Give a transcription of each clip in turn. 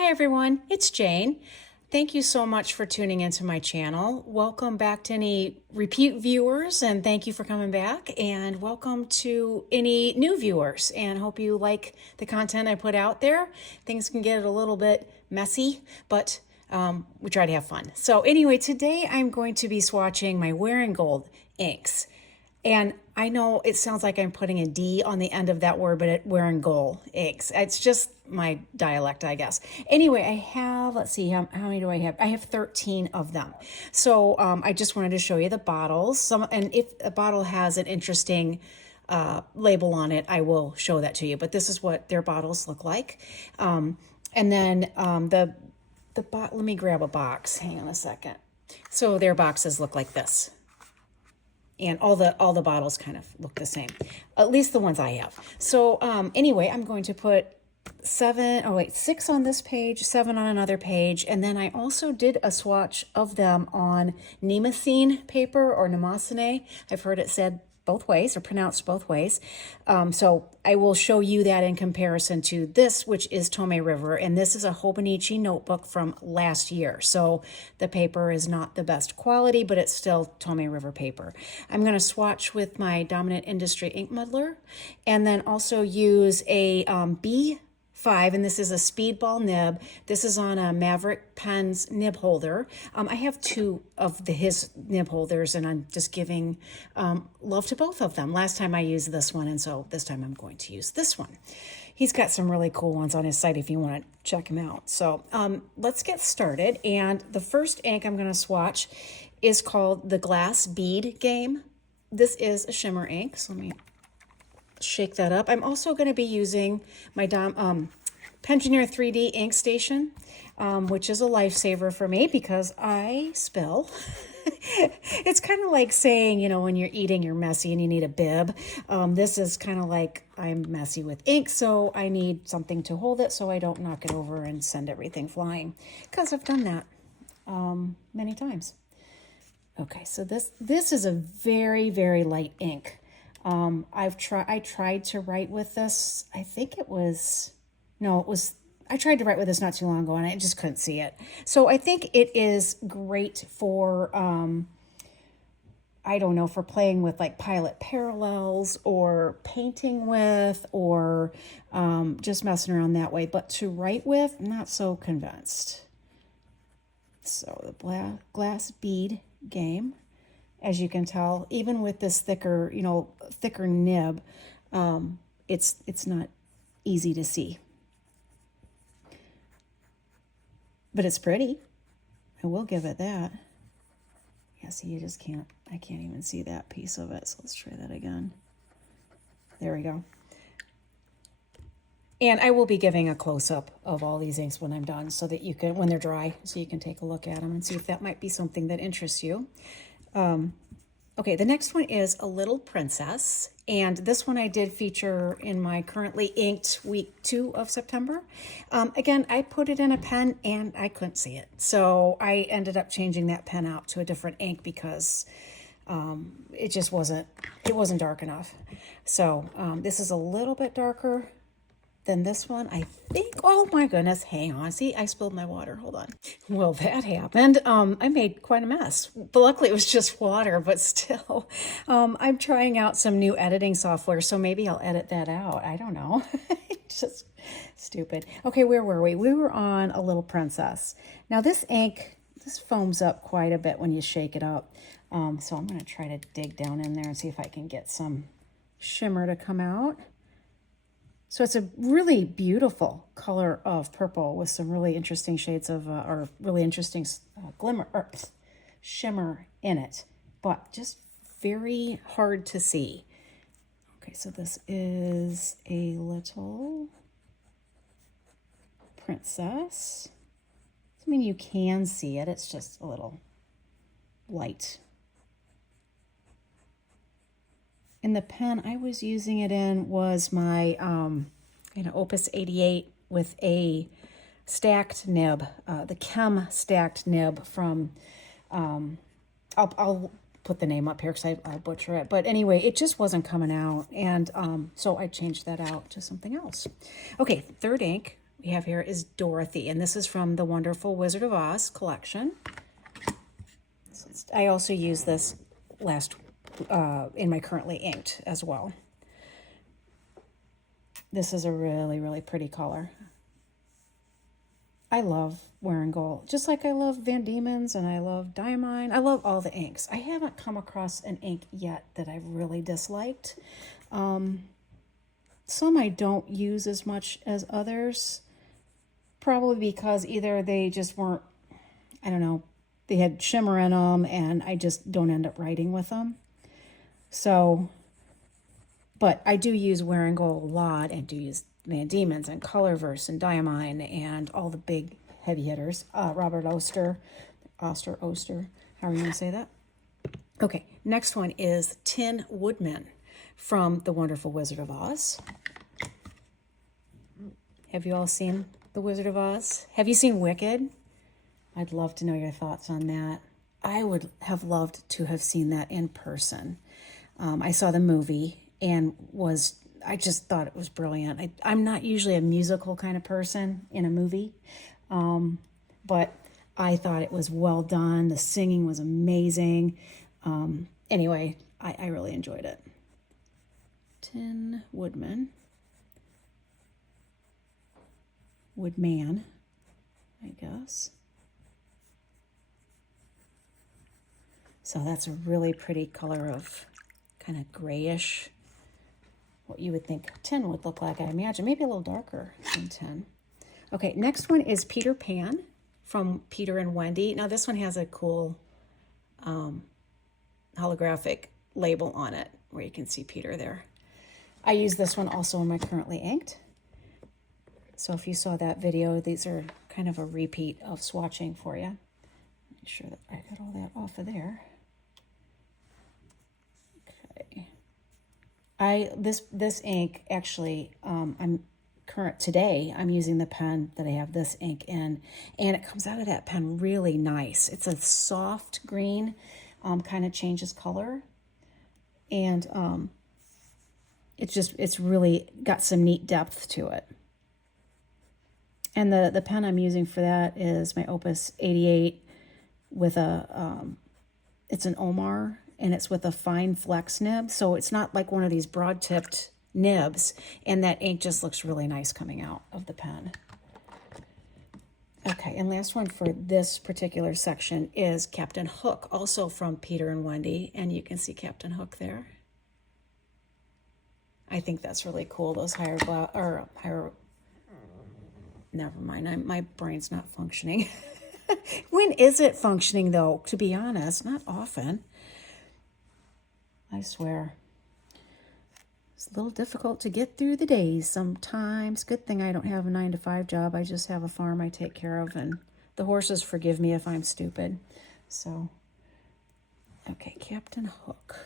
Hi everyone, it's Jane. Thank you so much for tuning into my channel. Welcome back to any repeat viewers, and thank you for coming back, and welcome to any new viewers, and hope you like the content I put out there. Things can get a little bit messy, but we try to have fun. So anyway, today I'm going to be swatching my Wearingeul inks. And I know it sounds like I'm putting a D on the end of that word, but Wearingeul inks. It's just my dialect, I guess. Anyway, I have, let's see, how many do I have? I have 13 of them. So I just wanted to show you the bottles. And if a bottle has an interesting label on it, I will show that to you. But this is what their bottles look like. And then let me grab a box. Hang on a second. So their boxes look like this. And all the bottles kind of look the same, at least the ones I have. So anyway, I'm going to put 6 on this page, 7 on another page. And then I also did a swatch of them on Nemacine paper or Nemacine. I've heard it said both ways or pronounced both ways. So I will show you that in comparison to this, which is Tome River. And this is a Hobonichi notebook from last year. So the paper is not the best quality, but it's still Tome River paper. I'm going to swatch with my Dominant Industry ink muddler, and then also use a B5, and this is a speedball nib. This is on a Maverick Pens nib holder. I have 2 of his nib holders, and I'm just giving love to both of them. Last time I used this one, and so this time I'm going to use this one. He's got some really cool ones on his site if you want to check him out. So let's get started. And the first ink I'm going to swatch is called the Glass Bead Game. This is a shimmer ink, so let me shake that up. I'm also going to be using my Pensioner 3D ink station, which is a lifesaver for me because I spill. It's kind of like saying, when you're eating, you're messy and you need a bib. This is kind of like I'm messy with ink, so I need something to hold it so I don't knock it over and send everything flying, because I've done that many times. Okay, so this is a very, very light ink. I tried to write with this. I tried to write with this not too long ago, and I just couldn't see it. So I think it is great for, I don't know, for playing with like pilot parallels or painting with, or just messing around that way. But to write with, not so convinced. So the Glass Bead Game. As you can tell, even with this thicker nib, it's not easy to see. But it's pretty. I will give it that. Yeah, see, you just can't, I can't even see that piece of it. So let's try that again. There we go. And I will be giving a close-up of all these inks when I'm done, so that you can, when they're dry, so you can take a look at them and see if that might be something that interests you. Okay, the next one is A Little Princess, and this one I did feature in my currently inked week 2 of September. Again, I put it in a pen and I couldn't see it, so I ended up changing that pen out to a different ink because it wasn't dark enough. So this is a little bit darker than this one, I think. Oh my goodness, hang on. See, I spilled my water. Hold on. Well, that happened. I made quite a mess. But luckily it was just water, but still. I'm trying out some new editing software, so maybe I'll edit that out. I don't know. Just stupid. Okay, where were we? We were on A Little Princess. Now this ink, this foams up quite a bit when you shake it up. So I'm going to try to dig down in there and see if I can get some shimmer to come out. So it's a really beautiful color of purple with some really interesting shades of, or really interesting glimmer, or shimmer in it, but just very hard to see. Okay, so this is A Little Princess. I mean, you can see it, it's just a little light. And the pen I was using it in was my Opus 88 with a stacked nib, the Chem stacked nib from, I'll put the name up here because I butcher it. But anyway, it just wasn't coming out. And so I changed that out to something else. Okay, third ink we have here is Dorothy, and this is from the Wonderful Wizard of Oz collection. I also use this in my currently inked as well. This is a really, really pretty color. I love Wearingeul, just like I love Van Diemen's and I love Diamine. I love all the inks. I haven't come across an ink yet that I've really disliked. Some I don't use as much as others, probably because either they just weren't, I don't know, they had shimmer in them and I just don't end up writing with them. So, but I do use Wearingeul a lot and do use Van Diemen's and Colorverse and Diamine and all the big heavy hitters. Robert Oster, however you want to say that. Okay, next one is Tin Woodman from The Wonderful Wizard of Oz. Have you all seen The Wizard of Oz? Have you seen Wicked? I'd love to know your thoughts on that. I would have loved to have seen that in person. I saw the movie and I just thought it was brilliant. I'm not usually a musical kind of person in a movie, but I thought it was well done. The singing was amazing. Anyway, I really enjoyed it. Tin Woodman. Woodman, I guess. So that's a really pretty color of kind of grayish, what you would think tin would look like, I imagine. Maybe a little darker than tin. Okay, next one is Peter Pan from Peter and Wendy. Now this one has a cool holographic label on it where you can see Peter there. I use this one also in my currently inked. So if you saw that video, these are kind of a repeat of swatching for you. Make sure that I got all that off of there. Okay. This ink actually, I'm using the pen that I have this ink in, and it comes out of that pen really nice. It's a soft green, kind of changes color, and it's really got some neat depth to it. And the pen I'm using for that is my Opus 88 with it's an Omar, and it's with a fine flex nib. So it's not like one of these broad tipped nibs, and that ink just looks really nice coming out of the pen. Okay, and last one for this particular section is Captain Hook, also from Peter and Wendy, and you can see Captain Hook there. I think that's really cool, those higher, never mind, my brain's not functioning. When is it functioning, though? To be honest, not often. I swear. It's a little difficult to get through the days sometimes. Good thing I don't have a 9-to-5 job. I just have a farm I take care of, and the horses forgive me if I'm stupid. So, okay, Captain Hook.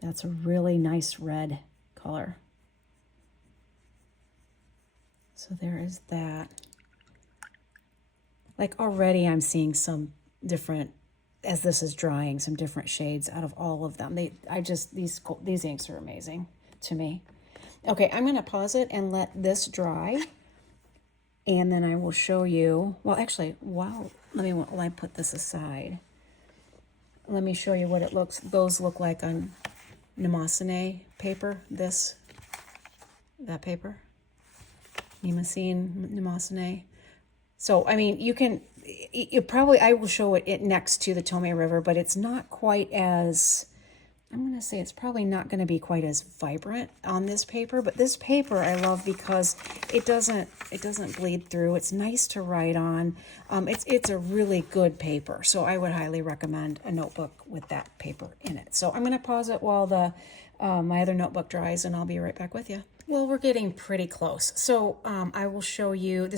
That's a really nice red color. So there is that. Like already I'm seeing some different, as this is drying, some different shades out of all of them. These inks are amazing to me. Okay, I'm going to pause it and let this dry. And then I will show you, well actually, while I put this aside, let me show you what those look like on Mnemosyne paper, that paper, Mnemosyne. So, I mean, I will show it next to the Tomei River, but it's not quite as, I'm going to say it's probably not going to be quite as vibrant on this paper, but this paper I love because it doesn't bleed through. It's nice to write on. It's a really good paper, so I would highly recommend a notebook with that paper in it. So I'm going to pause it while my other notebook dries, and I'll be right back with you. Well, we're getting pretty close. So I will show you,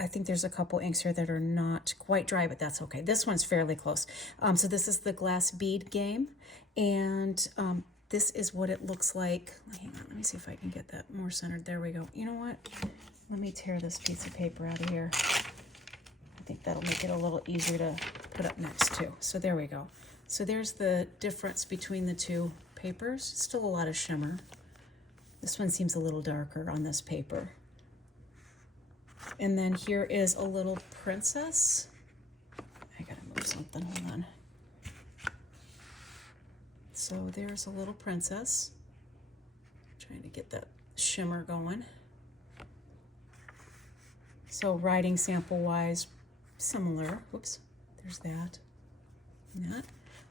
I think there's a couple inks here that are not quite dry, but that's okay. This one's fairly close. So this is the glass bead game, and this is what it looks like. Hang on, let me see if I can get that more centered. There we go. You know what? Let me tear this piece of paper out of here. I think that'll make it a little easier to put up next to. So there we go. So there's the difference between the two papers. Still a lot of shimmer. This one seems a little darker on this paper. And then here is a little princess. I gotta move something, hold on. So there's a little princess. Trying to get that shimmer going. So writing sample wise, similar. Oops, there's that. And that.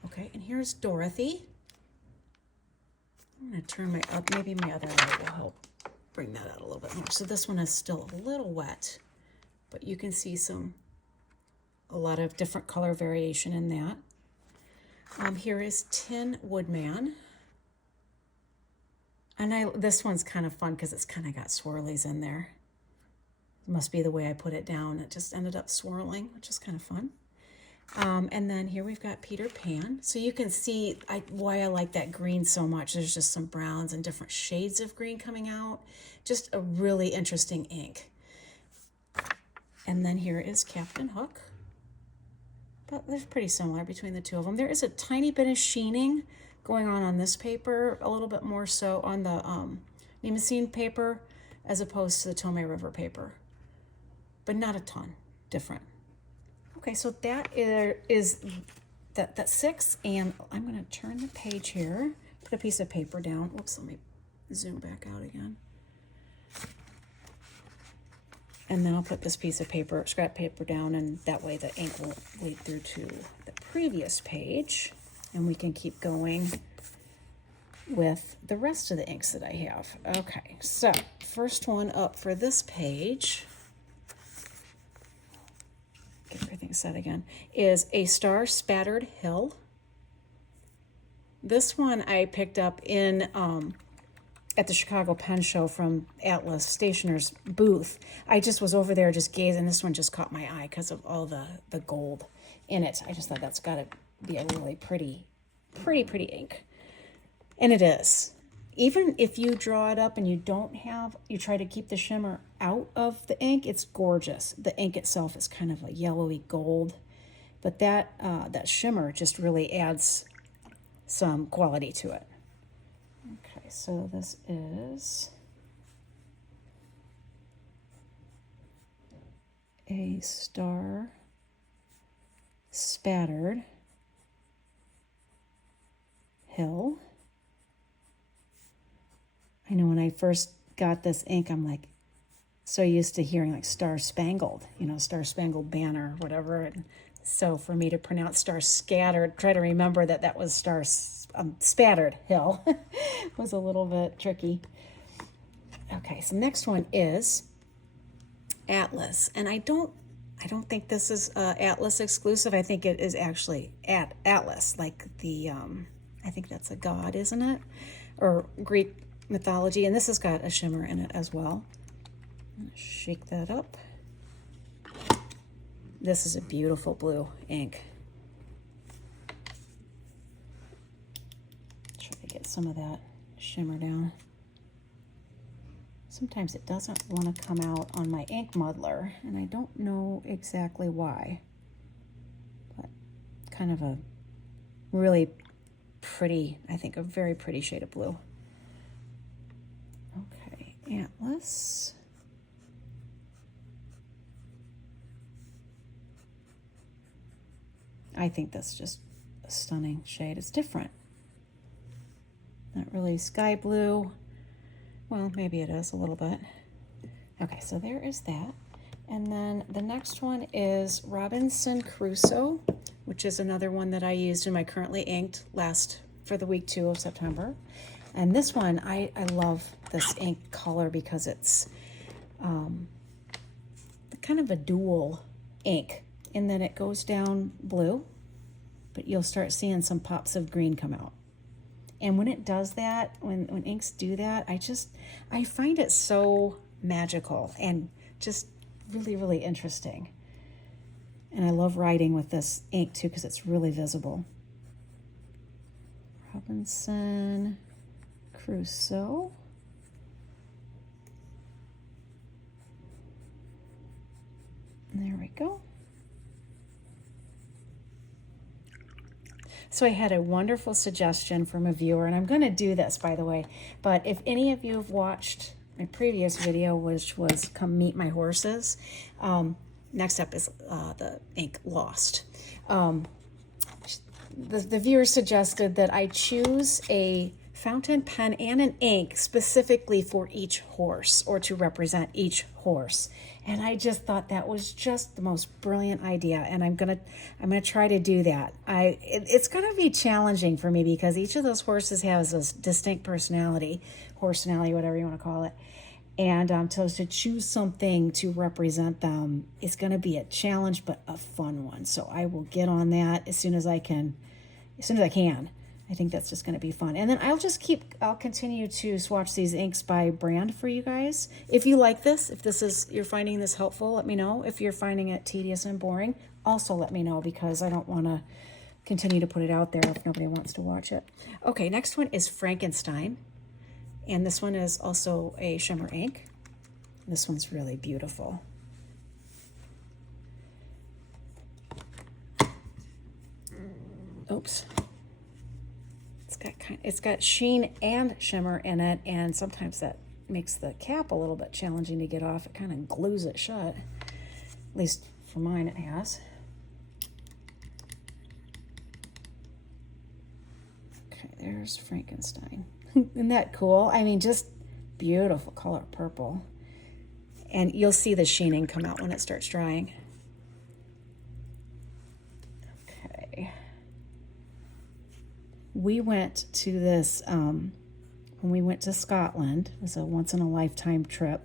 Okay, and here's Dorothy. I'm gonna turn my up, maybe my other light will help bring that out a little bit more. So this one is still a little wet, but you can see a lot of different color variation in that. Here is Tin Woodman. And this one's kind of fun because it's kind of got swirlies in there. It must be the way I put it down. It just ended up swirling, which is kind of fun. And then here we've got Peter Pan. So you can see why I like that green so much. There's just some browns and different shades of green coming out. Just a really interesting ink. And then here is Captain Hook. But they're pretty similar between the two of them. There is a tiny bit of sheening going on this paper, a little bit more so on the Mnemosyne paper as opposed to the Tome River paper. But not a ton different. Okay, so that is that 6, and I'm going to turn the page here, put a piece of paper down. Whoops, let me zoom back out again. And then I'll put this piece of paper, scrap paper down, and that way the ink will bleed through to the previous page, and we can keep going with the rest of the inks that I have. Okay, so first one up for this page, get everything set again, is A Star Spattered Hill. This one I picked up in at the Chicago Pen Show from Atlas Stationer's booth. I just was over there just gazing. This one just caught my eye because of all the gold in it. I just thought that's got to be a really pretty ink. And it is. Even if you draw it up and you try to keep the shimmer out of the ink, it's gorgeous. The ink itself is kind of a yellowy gold, but that shimmer just really adds some quality to it. Okay, so this is A Star Spattered Hill. I know when I first got this ink, I'm like so used to hearing like Star Spangled, Star Spangled Banner, whatever. And so for me to pronounce Star Scattered, try to remember that was Star Spattered Hill was a little bit tricky. Okay, so next one is Atlas, and I don't think this is Atlas exclusive. I think it is actually at Atlas, like the I think that's a god, isn't it, or Greek mythology? And this has got a shimmer in it as well. Shake that up. This is a beautiful blue ink. Try to get some of that shimmer down. Sometimes it doesn't want to come out on my ink muddler, and I don't know exactly why. But kind of a really pretty, I think a very pretty shade of blue. Okay, Atlas. I think that's just a stunning shade. It's different. Not really sky blue. Well, maybe it is a little bit. Okay, so there is that. And then the next one is Robinson Crusoe, which is another one that I used in my currently inked for the week 2 of September. And this one, I love this ink color because it's kind of a dual ink. And then it goes down blue, but you'll start seeing some pops of green come out. And when it does that, when inks do that, I find it so magical and just really, really interesting. And I love writing with this ink too because it's really visible. Robinson Crusoe. There we go. So I had a wonderful suggestion from a viewer, and I'm going to do this, by the way, but if any of you have watched my previous video, which was Come Meet My Horses, next up is the ink Lost. The viewer suggested that I choose a fountain pen and an ink specifically for each horse, or to represent each horse. And I just thought that was just the most brilliant idea, and I'm gonna try to do that. It's gonna be challenging for me because each of those horses has a distinct personality, whatever you want to call it. And to choose something to represent them is going to be a challenge, but a fun one. So I will get on that as soon as I can. I think that's just going to be fun. And then I'll continue to swatch these inks by brand for you guys. If you like this, you're finding this helpful, let me know. If you're finding it tedious and boring, also let me know, because I don't want to continue to put it out there if nobody wants to watch it. Okay, next one is Frankenstein. And this one is also a shimmer ink. This one's really beautiful. Oops. It's got sheen and shimmer in it, and sometimes that makes the cap a little bit challenging to get off. It kind of glues it shut. At least for mine it has. Okay, there's Frankenstein. Isn't that cool? I mean, just beautiful color, purple. And you'll see the sheening come out when it starts drying. Okay. We went to this, when we went to Scotland, it was a once-in-a-lifetime trip.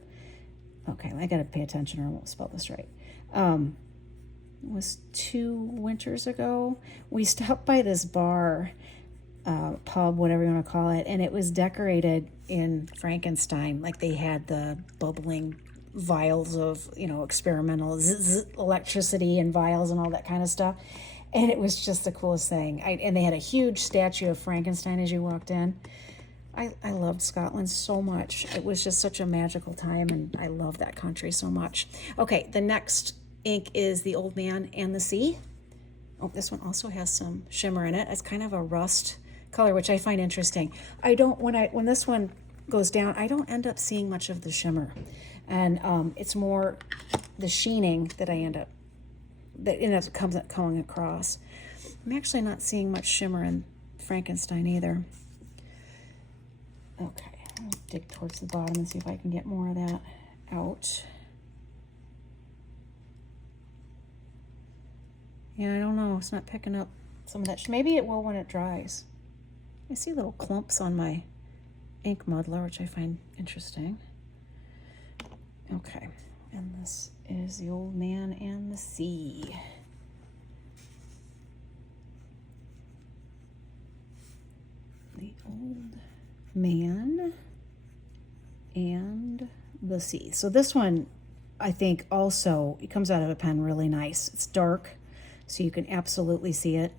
Okay, I got to pay attention or I won't spell this right. It was 2 winters ago. We stopped by this bar, pub, whatever you want to call it, and it was decorated in Frankenstein. Like they had the bubbling vials of, experimental electricity and vials and all that kind of stuff. And it was just the coolest thing. And they had a huge statue of Frankenstein as you walked in. I loved Scotland so much. It was just such a magical time, and I love that country so much. Okay, the next ink is The Old Man and the Sea. Oh, this one also has some shimmer in it. It's kind of a rust color, which I find interesting. When this one goes down, I don't end up seeing much of the shimmer. And it's more the sheening that ends up coming across. I'm actually not seeing much shimmer in Frankenstein either. Okay, I'll dig towards the bottom and see if I can get more of that out. Yeah, I don't know. It's not picking up some of that. Maybe it will when it dries. I see little clumps on my ink muddler, which I find interesting. Okay, and this is The Old Man and the Sea. The Old Man and the Sea. So this one, I think also, it comes out of a pen really nice. It's dark, so you can absolutely see it.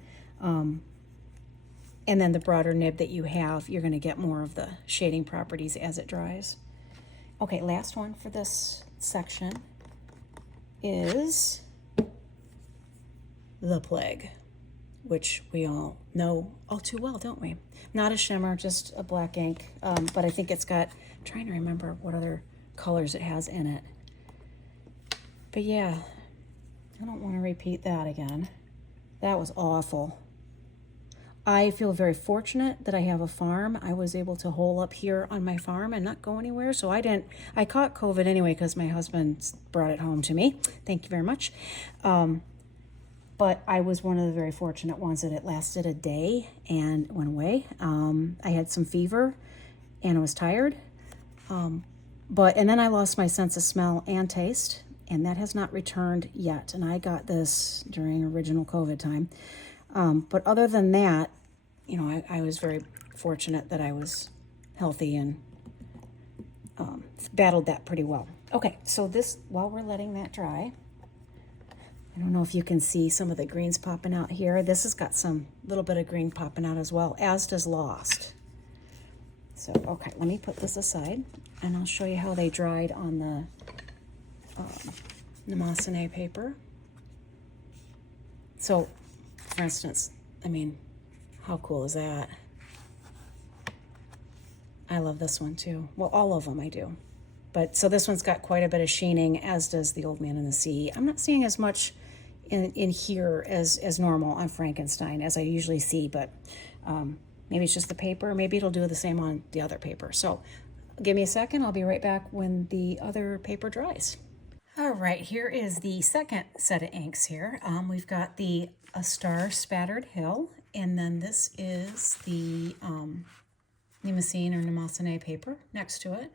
And then the broader nib that you have, you're going to get more of the shading properties as it dries. Okay, last one for this section is The Plague, which we all know all too well, don't we? Not a shimmer, just a black ink, but I think it's got, I'm trying to remember what other colors it has in it. But yeah, I don't want to repeat that again. That was awful. I feel very fortunate that I have a farm. I was able to hole up here on my farm and not go anywhere. So I caught COVID anyway because my husband brought it home to me. Thank you very much. But I was one of the very fortunate ones that it lasted a day and went away. I had some fever and I was tired. And then I lost my sense of smell and taste, and that has not returned yet. And I got this during original COVID time. But other than that, I was very fortunate that I was healthy and battled that pretty well. Okay, so this, while we're letting that dry, I don't know if you can see some of the greens popping out here. This has got some little bit of green popping out as well, as does Lost. So, okay, let me put this aside, and I'll show you how they dried on the Namassane paper. So, for instance, How cool is that? I love this one too. Well, all of them I do. But so this one's got quite a bit of sheening, as does the Old Man in the Sea. I'm not seeing as much in here as normal on Frankenstein as I usually see, but maybe it's just the paper. Maybe it'll do the same on the other paper. So give me a second. I'll be right back when the other paper dries. All right, here is the second set of inks here. We've got the A Star Spattered Hill, and then this is the Nimacine or Nimacine paper next to it.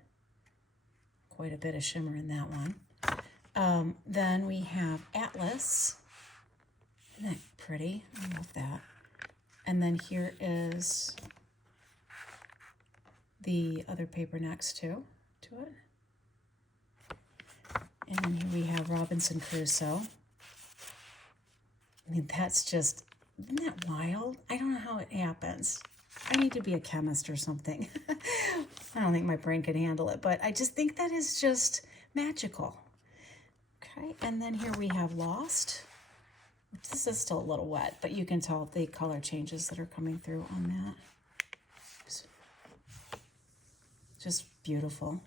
Quite a bit of shimmer in that one. Then we have Atlas. Isn't that pretty? I love that. And then here is the other paper next to it. And then here we have Robinson Crusoe. I mean, that's just, isn't that wild? I don't know how it happens. I need to be a chemist or something. I don't think my brain can handle it, but I just think that is just magical. Okay, and then here we have Lost. This is still a little wet, but you can tell the color changes that are coming through on that. Just beautiful.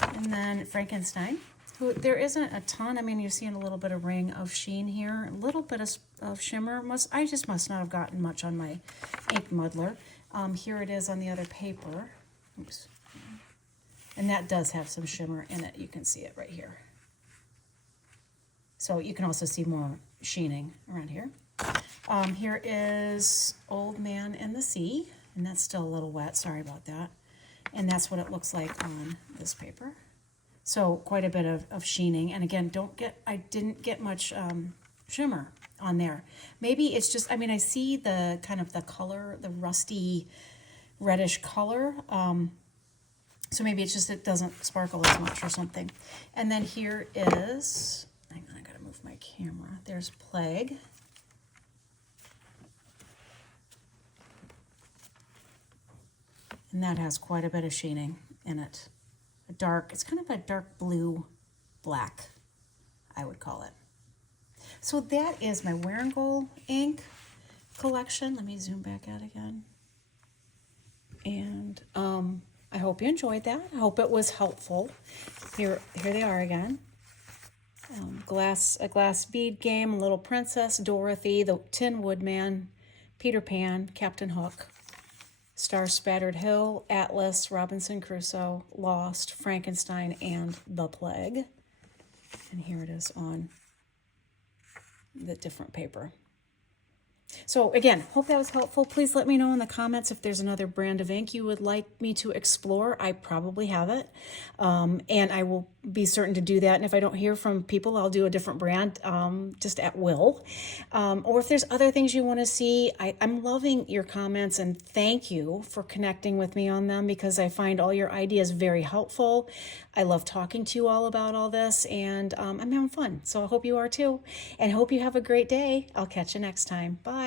And then Frankenstein, who there isn't a ton. I mean, you're seeing a little bit of ring of sheen here, a little bit of shimmer. I just must not have gotten much on my ink muddler. Here it is on the other paper. Oops. And that does have some shimmer in it. You can see it right here. So you can also see more sheening around here. Here is Old Man in the Sea, and that's still a little wet. Sorry about that. And that's what it looks like on this paper. So quite a bit of sheening. And again, I didn't get much shimmer on there. Maybe it's just, I mean, I see the kind of the color, the rusty reddish color. So maybe it's just, it doesn't sparkle as much or something. And then here is, hang on, I gotta move my camera. There's Plague. And that has quite a bit of sheening in it. It's kind of a dark blue black, I would call it. So that is my Wearingeul ink collection. Let me zoom back out again. And I hope you enjoyed that. I hope it was helpful. Here they are again. A glass bead game, Little Princess, Dorothy, the Tin Woodman, Peter Pan, Captain Hook, Star Spattered Hill, Atlas, Robinson Crusoe, Lost, Frankenstein, and The Plague. And here it is on the different paper. So again, hope that was helpful. Please let me know in the comments if there's another brand of ink you would like me to explore. I probably have it, and I will be certain to do that. And if I don't hear from people, I'll do a different brand just at will. Or if there's other things you want to see, I'm loving your comments, and thank you for connecting with me on them, because I find all your ideas very helpful. I love talking to you all about all this, and I'm having fun. So I hope you are too, and hope you have a great day. I'll catch you next time. Bye.